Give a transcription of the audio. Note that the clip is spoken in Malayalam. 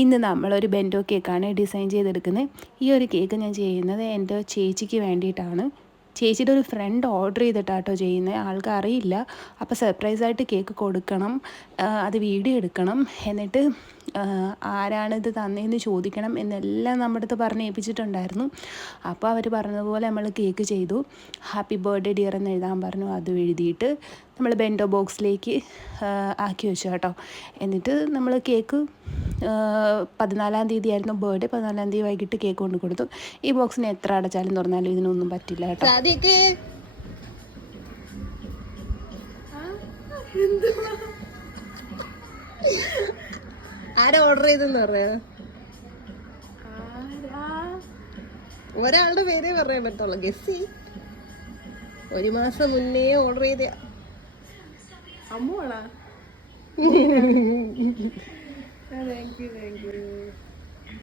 ഇന്ന് നമ്മളൊരു ബെൻഡോ കേക്കാണ് ഡിസൈൻ ചെയ്തെടുക്കുന്നത്. ഈ ഒരു കേക്ക് ഞാൻ ചെയ്യുന്നത് എൻ്റെ ചേച്ചിക്ക് വേണ്ടിയിട്ടാണ്. ചേച്ചിയുടെ ഒരു ഫ്രണ്ട് ഓർഡർ ചെയ്തിട്ടാട്ടോ ചെയ്യുന്നത്, ആൾക്ക് അറിയില്ല. അപ്പോൾ സർപ്രൈസായിട്ട് കേക്ക് കൊടുക്കണം, അത് വീഡിയോ എടുക്കണം, എന്നിട്ട് ആരാണിത് തന്നതെന്ന് ചോദിക്കണം എന്നെല്ലാം നമ്മുടെ അടുത്ത് പറഞ്ഞ് ഏൽപ്പിച്ചിട്ടുണ്ടായിരുന്നു. അപ്പോൾ അവർ പറഞ്ഞതുപോലെ നമ്മൾ കേക്ക് ചെയ്തു. ഹാപ്പി ബർത്ത്ഡേ ഡിയർ എന്ന് എഴുതാൻ പറഞ്ഞു. അതും എഴുതിയിട്ട് നമ്മൾ ബെൻഡോ ബോക്സിലേക്ക് ആക്കി വെച്ചു കേട്ടോ. എന്നിട്ട് നമ്മൾ കേക്ക് 14-ാം തീയതി ആയിരുന്നു ബർത്ത്ഡേ. 14-ാം തീയതി വൈകിട്ട് കേക്ക് കൊണ്ട് കൊടുത്തു. ഈ ബോക്സിന് എത്ര അടച്ചാലും തുറന്നാലും ഇതിനൊന്നും പറ്റില്ല കേട്ടോ. ആരാ ഓർഡർ ചെയ്തെന്ന് പറയാ? ഒരാളുടെ പേരേ പറയാൻ പറ്റുള്ളൂ. ഗസ്സി 1 മാസം മുന്നേ ഓർഡർ ചെയ്ത അമ്മുവാണോ? Thank you.